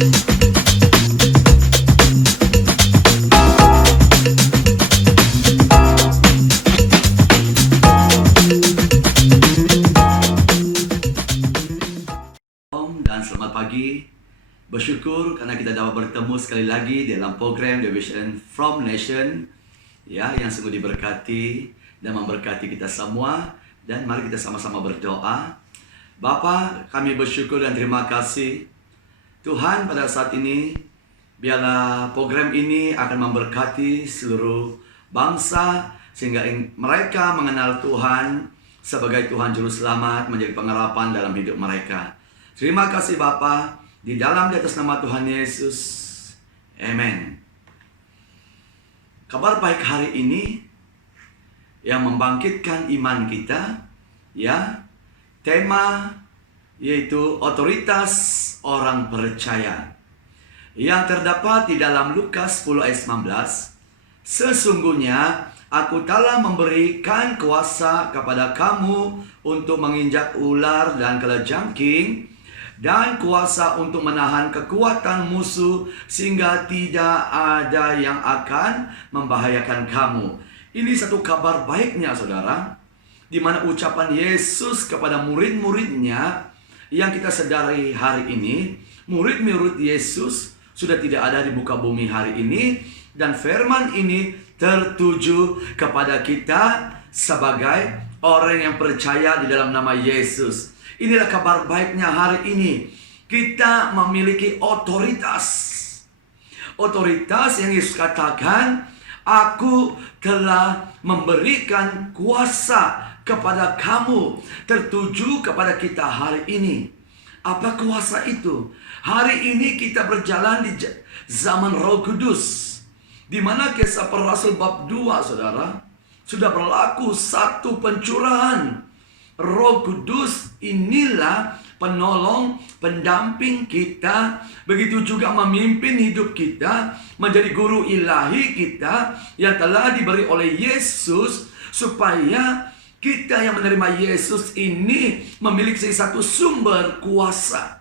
Dan selamat pagi. Bersyukur karena kita dapat bertemu sekali lagi dalam program The Vision from Nation, ya, yang sungguh diberkati dan memberkati kita semua. Dan mari kita sama-sama berdoa. Bapa, kami bersyukur dan terima kasih Tuhan, pada saat ini biarlah program ini akan memberkati seluruh bangsa sehingga mereka mengenal Tuhan sebagai Tuhan Juru Selamat, menjadi pengharapan dalam hidup mereka. Terima kasih Bapa, di atas nama Tuhan Yesus. Amen. Kabar baik hari ini yang membangkitkan iman kita, ya. Tema yaitu otoritas orang percaya, yang terdapat di dalam Lukas 10 ayat 19. Sesungguhnya aku telah memberikan kuasa kepada kamu untuk menginjak ular dan kalajengking, dan kuasa untuk menahan kekuatan musuh, sehingga tidak ada yang akan membahayakan kamu. Ini satu kabar baiknya, saudara, di mana ucapan Yesus kepada murid-muridnya yang kita sadari hari ini, murid-murid Yesus sudah tidak ada di muka bumi hari ini, dan firman ini tertuju kepada kita sebagai orang yang percaya di dalam nama Yesus. Inilah kabar baiknya hari ini. Kita memiliki otoritas. Otoritas yang Yesus katakan, aku telah memberikan kuasa kepada kamu. Tertuju kepada kita hari ini. Apa kuasa itu? Hari ini kita berjalan di zaman Roh Kudus, di mana Kisah Para Rasul bab 2, saudara, sudah berlaku satu pencurahan Roh Kudus. Inilah penolong, pendamping kita, begitu juga memimpin hidup kita, menjadi guru ilahi kita yang telah diberi oleh Yesus, supaya kita yang menerima Yesus ini memiliki satu sumber kuasa.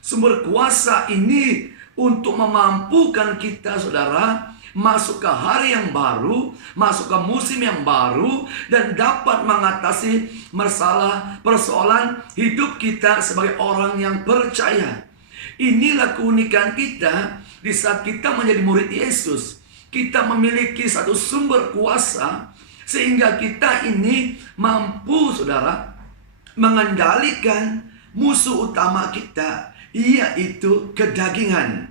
Sumber kuasa ini untuk memampukan kita, saudara, masuk ke hari yang baru, masuk ke musim yang baru, dan dapat mengatasi masalah, persoalan hidup kita sebagai orang yang percaya. Inilah keunikan kita di saat kita menjadi murid Yesus. Kita memiliki satu sumber kuasa, sehingga kita ini mampu, saudara, mengendalikan musuh utama kita, yaitu kedagingan.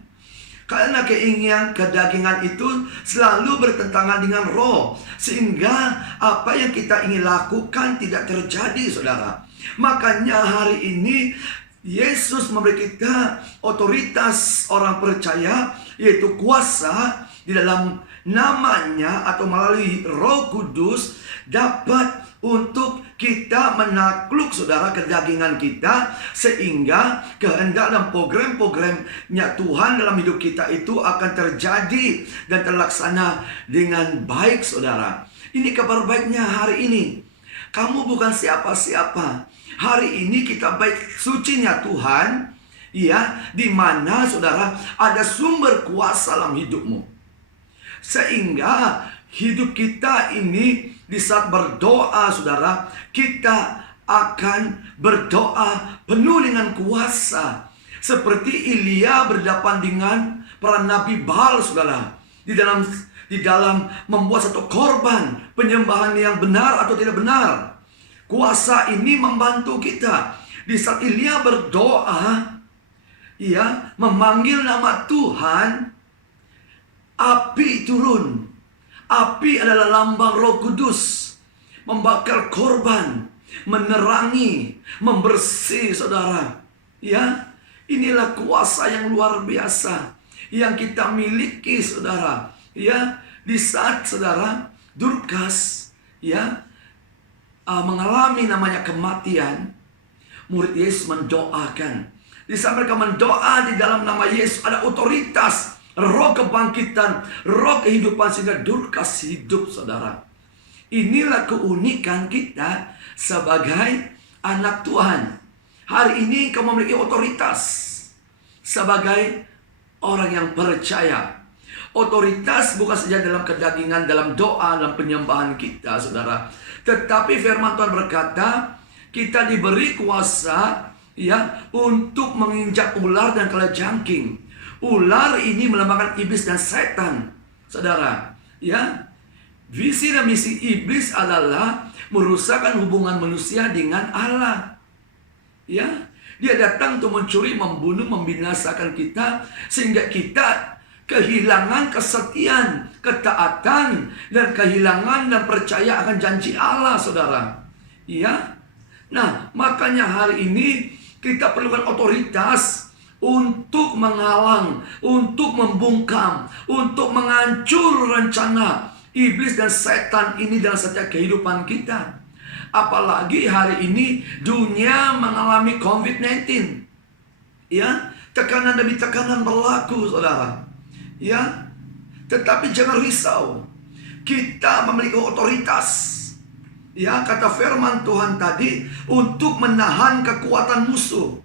Karena keinginan kedagingan itu selalu bertentangan dengan roh, sehingga apa yang kita ingin lakukan tidak terjadi, saudara. Makanya hari ini Yesus memberi kita otoritas orang percaya, yaitu kuasa di dalam namanya atau melalui Roh Kudus, dapat untuk kita menakluk, saudara, kedagingan kita, sehingga kehendak dan program-programnya Tuhan dalam hidup kita itu akan terjadi dan terlaksana dengan baik, saudara. Ini kabar baiknya hari ini. Kamu bukan siapa-siapa. Hari ini kita baik sucinya Tuhan, ya, di mana, saudara, ada sumber kuasa dalam hidupmu, sehingga hidup kita ini di saat berdoa, saudara, kita akan berdoa penuh dengan kuasa. Seperti Elia berhadapan dengan para nabi Baal, saudara, di dalam membuat satu korban penyembahan yang benar atau tidak benar. Kuasa ini membantu kita. Di saat Elia berdoa, ia memanggil nama Tuhan, api turun. Api adalah lambang Roh Kudus, membakar korban, menerangi, membersih, saudara. Ya, inilah kuasa yang luar biasa yang kita miliki, saudara. Ya, di saat, saudara, Dorcas, ya, mengalami namanya kematian, murid Yesus mendoakan. Di saat mereka mendoa di dalam nama Yesus, ada otoritas, roh kebangkitan, roh kehidupan, sehingga Dorcas hidup, saudara. Inilah keunikan kita sebagai anak Tuhan. Hari ini kamu memiliki otoritas. sebagai orang yang percaya. Otoritas bukan saja dalam kedagingan, dalam doa, dalam penyembahan kita, saudara. Tetapi firman Tuhan berkata, kita diberi kuasa ya untuk menginjak ular dan kalajengking. Ular ini melambangkan iblis dan setan, saudara. Ya, visi dan misi iblis adalah merusakkan hubungan manusia dengan Allah. Ya, dia datang untuk mencuri, membunuh, membinasakan kita sehingga kita kehilangan kesetiaan, ketaatan, dan kehilangan dan percaya akan janji Allah, saudara. Ya, nah makanya hari ini kita perlukan otoritas untuk menghalang, untuk membungkam, untuk menghancur rencana iblis dan setan ini dalam setiap kehidupan kita. Apalagi hari ini dunia mengalami COVID-19. Ya, tekanan demi tekanan berlaku, saudara. Ya, tetapi jangan risau. Kita memiliki otoritas. Ya, kata firman Tuhan tadi, untuk menahan kekuatan musuh.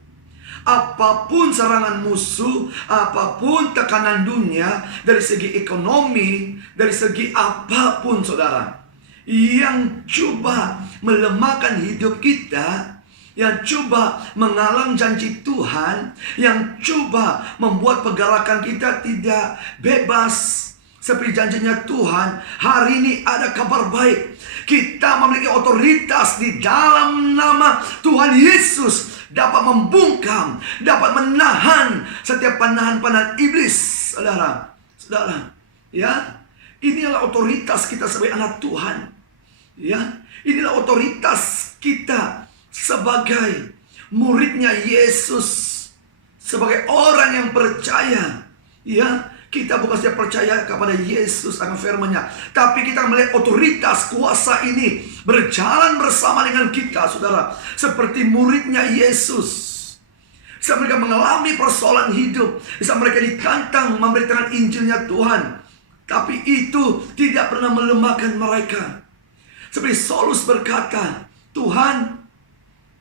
Apapun serangan musuh, apapun tekanan dunia, dari segi ekonomi, dari segi apapun, saudara, yang coba melemahkan hidup kita, yang coba menghalang janji Tuhan, yang coba membuat pergerakan kita tidak bebas seperti janjinya Tuhan. Hari ini ada kabar baik. Kita memiliki otoritas di dalam nama Tuhan Yesus, dapat membungkam, dapat menahan setiap panahan-panahan iblis, saudara. Saudara, ya, inilah otoritas kita sebagai anak Tuhan. Ya, inilah otoritas kita sebagai muridnya Yesus, sebagai orang yang percaya. Ya, kita bukan saja percaya kepada Yesus akan firman-Nya, tapi kita melihat otoritas kuasa ini berjalan bersama dengan kita, saudara, seperti muridnya Yesus. Saat mereka mengalami persoalan hidup, saat mereka ditantang memberitakan Injilnya Tuhan, tapi itu tidak pernah melemahkan mereka. Seperti Saulus berkata, Tuhan,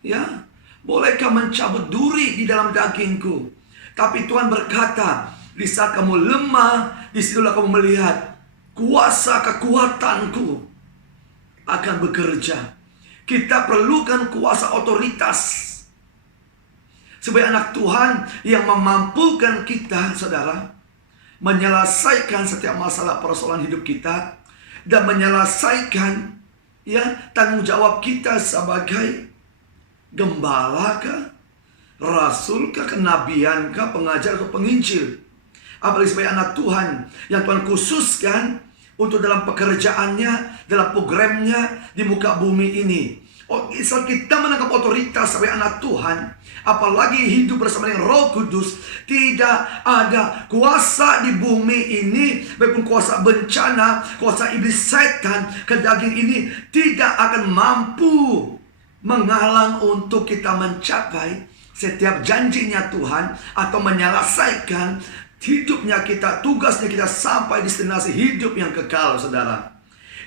ya, bolehkah mencabut duri di dalam dagingku? Tapi Tuhan berkata, di saat kamu lemah, disitulah kamu melihat kuasa kekuatanku akan bekerja. Kita perlukan kuasa otoritas sebagai anak Tuhan yang memampukan kita, saudara, menyelesaikan setiap masalah persoalan hidup kita dan menyelesaikan ya tanggung jawab kita sebagai gembala kah, rasul kah, kenabian kah, pengajar atau penginjil. Apalagi sebagai anak Tuhan yang Tuhan khususkan untuk dalam pekerjaannya, dalam programnya di muka bumi ini. Saat kita menangkap otoritas sebagai anak Tuhan, apalagi hidup bersama dengan Roh Kudus, tidak ada kuasa di bumi ini, maupun kuasa bencana, kuasa iblis setan ke daging ini tidak akan mampu menghalang untuk kita mencapai setiap janjinya Tuhan atau menyelesaikan hidupnya kita, tugasnya kita sampai destinasi hidup yang kekal, saudara.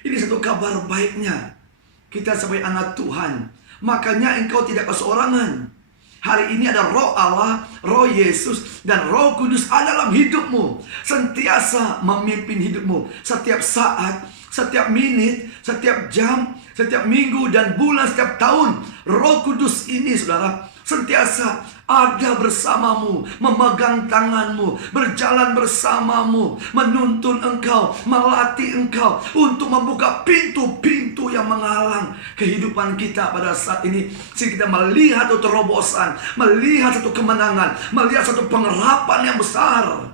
Ini satu kabar baiknya kita sebagai anak Tuhan. Makanya engkau tidak keseorangan. Hari ini ada Roh Allah, Roh Yesus, dan Roh Kudus ada dalam hidupmu, sentiasa memimpin hidupmu setiap saat, setiap menit, setiap jam, setiap minggu dan bulan, setiap tahun. Roh Kudus ini, saudara, sentiasa ada bersamamu, memegang tanganmu, berjalan bersamamu, menuntun engkau, melatih engkau untuk membuka pintu-pintu yang menghalang kehidupan kita pada saat ini. Sehingga kita melihat satu terobosan, melihat satu kemenangan, melihat satu pengharapan yang besar.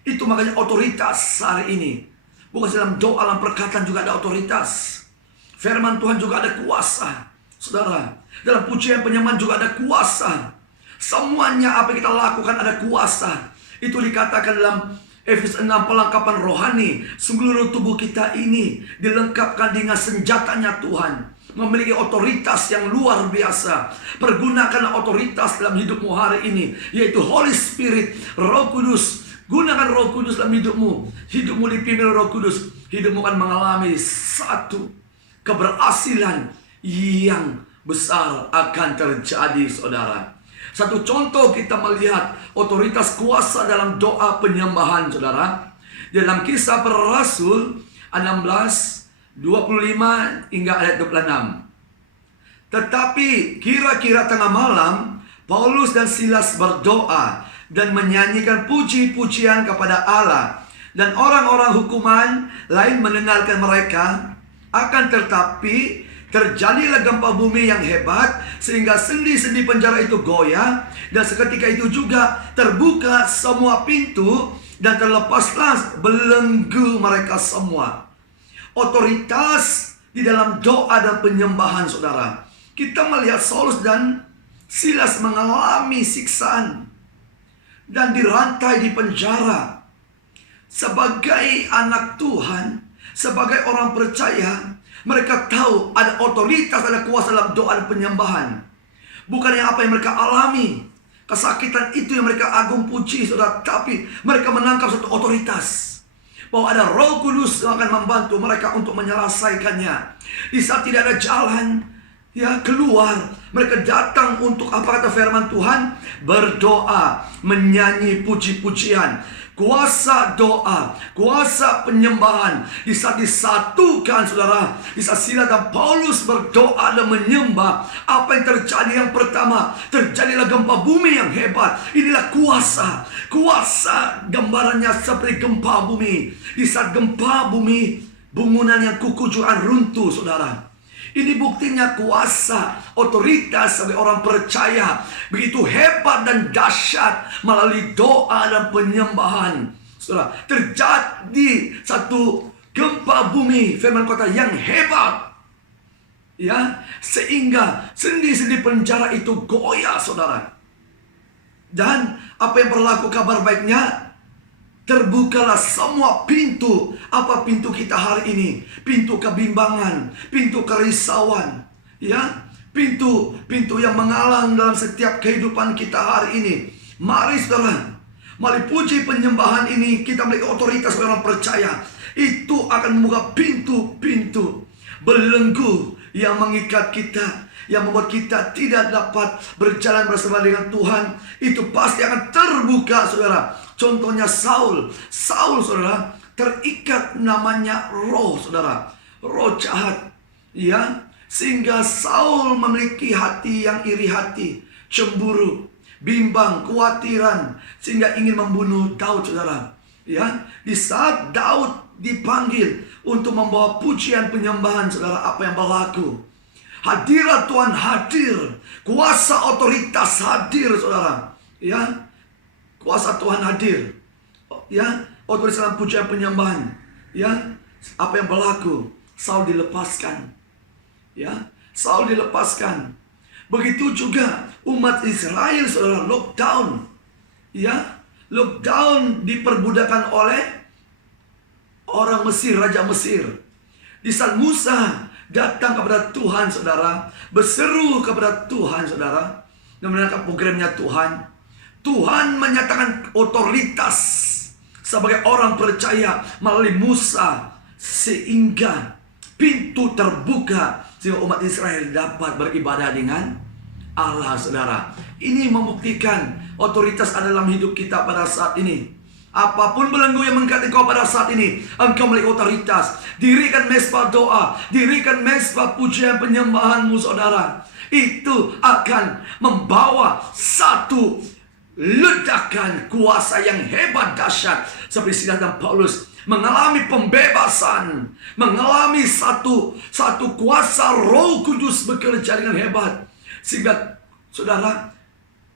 Itu makanya otoritas hari ini. Bukan dalam doa, dalam perkataan juga ada otoritas. Firman Tuhan juga ada kuasa, saudara. Dalam pujian penyembahan juga ada kuasa. Semuanya apa yang kita lakukan ada kuasa. Itu dikatakan dalam Efesus 6, pelengkapan rohani. Seluruh tubuh kita ini dilengkapkan dengan senjatanya Tuhan, memiliki otoritas yang luar biasa. Pergunakan otoritas dalam hidupmu hari ini, yaitu Holy Spirit, Roh Kudus. Gunakan Roh Kudus dalam hidupmu. Hidupmu dipimpin Roh Kudus. Hidupmu akan mengalami satu keberhasilan yang besar akan terjadi, saudara. Satu contoh kita melihat otoritas kuasa dalam doa penyembahan, saudara. Dalam Kisah Para Rasul 16, 25 hingga ayat 26. Tetapi kira-kira tengah malam, Paulus dan Silas berdoa dan menyanyikan puji-pujian kepada Allah. Dan orang-orang hukuman lain mendengarkan mereka. Akan tetapi terjadilah gempa bumi yang hebat, sehingga sendi-sendi penjara itu goyah. Dan seketika itu juga terbuka semua pintu, dan terlepaslah belenggu mereka semua. Otoritas di dalam doa dan penyembahan, saudara. Kita melihat Saulus dan Silas mengalami siksaan dan dirantai di penjara. Sebagai anak Tuhan, sebagai orang percaya, mereka tahu ada otoritas, ada kuasa dalam doa dan penyembahan. Bukan yang apa yang mereka alami, kesakitan itu yang mereka agung puji, saudara. Tapi mereka menangkap satu otoritas, bahwa ada Roh Kudus yang akan membantu mereka untuk menyelesaikannya. Di saat tidak ada jalan keluar, mereka datang untuk apa kata firman Tuhan? Berdoa, menyanyi puji-pujian. Kuasa doa, kuasa penyembahan. Di saat disatukan, saudara, di saat Silas dan Paulus berdoa dan menyembah, apa yang terjadi? Yang pertama, terjadilah gempa bumi yang hebat. Inilah kuasa. Kuasa gambarannya seperti gempa bumi. Di saat gempa bumi, bangunan yang kukujukan runtuh, saudara. Ini buktinya kuasa, otoritas sebagai orang percaya begitu hebat dan dahsyat melalui doa dan penyembahan. Saudara, terjadi satu gempa bumi, firman kota yang hebat, sehingga sendi-sendi penjara itu goyah, saudara. Dan apa yang berlaku? Kabar baiknya, terbukalah semua pintu. Apa pintu kita hari ini? Pintu kebimbangan, pintu kerisauan, pintu yang menghalang dalam setiap kehidupan kita hari ini. Mari saudara, mari puji penyembahan ini, kita memiliki otoritas sebagai orang percaya. Itu akan membuka pintu-pintu belenggu yang mengikat kita, yang membuat kita tidak dapat berjalan bersama dengan Tuhan. Itu pasti akan terbuka, saudara. Contohnya Saul, saudara, terikat namanya roh, saudara, roh jahat, sehingga Saul memiliki hati yang iri hati, cemburu, bimbang, khawatiran, sehingga ingin membunuh Daud, saudara. Di saat Daud dipanggil untuk membawa pujian penyembahan, saudara, apa yang berlaku? Hadirat Tuhan hadir, kuasa otoritas hadir, saudara. Kuasa Tuhan hadir, otoritas dalam pujian penyembahan. Apa yang berlaku? Saul dilepaskan, Saul dilepaskan. Begitu juga umat Israel, saudara, lockdown, lockdown, diperbudakan oleh orang Mesir, raja Mesir. Di saat Musa datang kepada Tuhan, saudara, berseru kepada Tuhan, saudara, dan mendengarkan programnya Tuhan. Tuhan menyatakan otoritas sebagai orang percaya melalui Musa, sehingga pintu terbuka, sehingga umat Israel dapat beribadah dengan Allah, saudara. Ini membuktikan otoritas ada dalam hidup kita pada saat ini. Apapun belenggu yang mengikat engkau pada saat ini, engkau memiliki otoritas. Dirikan mesbah doa, dirikan mesbah pujian penyembahanmu, saudara. Itu akan membawa satu ledakan kuasa yang hebat, dahsyat, seperti Silas dan Paulus mengalami pembebasan, mengalami satu kuasa Roh Kudus bekerja dengan hebat, sehingga saudara,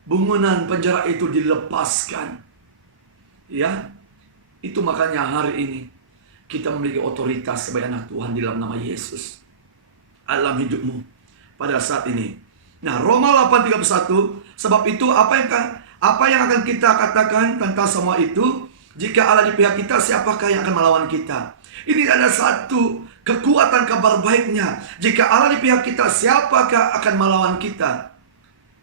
bangunan penjara itu dilepaskan. Itu makanya hari ini kita memiliki otoritas sebagai anak Tuhan di dalam nama Yesus dalam hidupmu pada saat ini. Nah, Roma 8:31, sebab itu apa yang akan kita katakan tentang semua itu? Jika Allah di pihak kita, siapakah yang akan melawan kita? Ini ada satu kekuatan kabar baiknya. Jika Allah di pihak kita, siapakah akan melawan kita?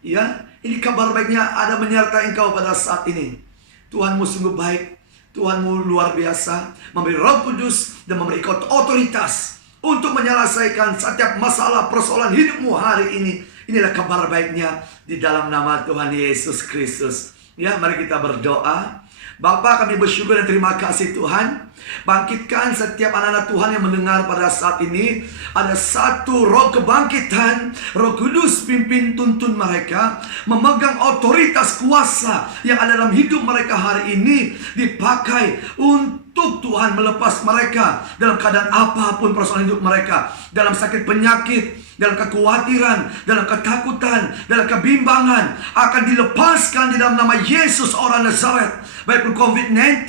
Ini kabar baiknya ada menyertai engkau pada saat ini. Tuhanmu sungguh baik, Tuhanmu luar biasa, memberi Roh Kudus dan memberi otoritas untuk menyelesaikan setiap masalah persoalan hidupmu hari ini. Inilah kabar baiknya di dalam nama Tuhan Yesus Kristus. Ya, mari kita berdoa. Bapa, kami bersyukur dan terima kasih Tuhan. Bangkitkan setiap anak-anak Tuhan yang mendengar pada saat ini. Ada satu roh kebangkitan. Roh Kudus pimpin tuntun mereka. Memegang otoritas kuasa yang ada dalam hidup mereka hari ini. Dipakai untuk Tuhan melepas mereka dalam keadaan apapun persoalan hidup mereka. Dalam sakit penyakit, dalam kekhawatiran, dalam ketakutan, dalam kebimbangan, akan dilepaskan di dalam nama Yesus orang Nazaret. Baik pun COVID-19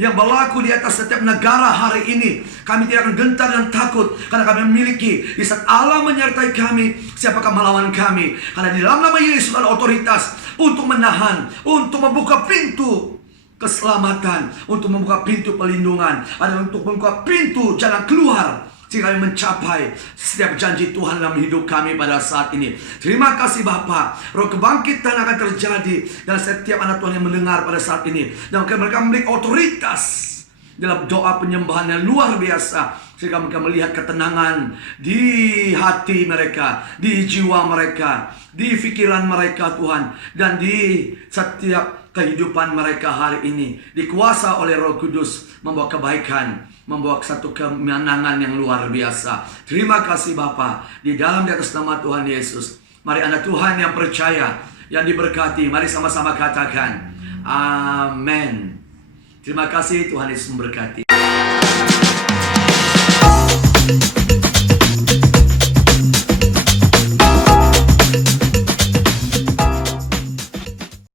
yang berlaku di atas setiap negara hari ini, kami tidak akan gentar dan takut, karena kami memiliki di saat Allah menyertai kami, siapakah melawan kami? Karena di dalam nama Yesus ada otoritas untuk menahan, untuk membuka pintu keselamatan, untuk membuka pintu pelindungan, ada untuk membuka pintu jalan keluar, sehingga kami mencapai setiap janji Tuhan dalam hidup kami pada saat ini. Terima kasih Bapa. Roh kebangkitan akan terjadi dalam setiap anak Tuhan yang mendengar pada saat ini. Dan mereka memiliki otoritas dalam doa penyembahan yang luar biasa, sehingga mereka melihat ketenangan di hati mereka, di jiwa mereka, di pikiran mereka Tuhan, dan di setiap kehidupan mereka hari ini. Dikuasa oleh Roh Kudus membawa kebaikan, membawa satu kemenangan yang luar biasa. Terima kasih Bapa. Di dalam di atas nama Tuhan Yesus, mari anak Tuhan yang percaya, yang diberkati, mari sama-sama katakan amin. Terima kasih, Tuhan Yesus memberkati.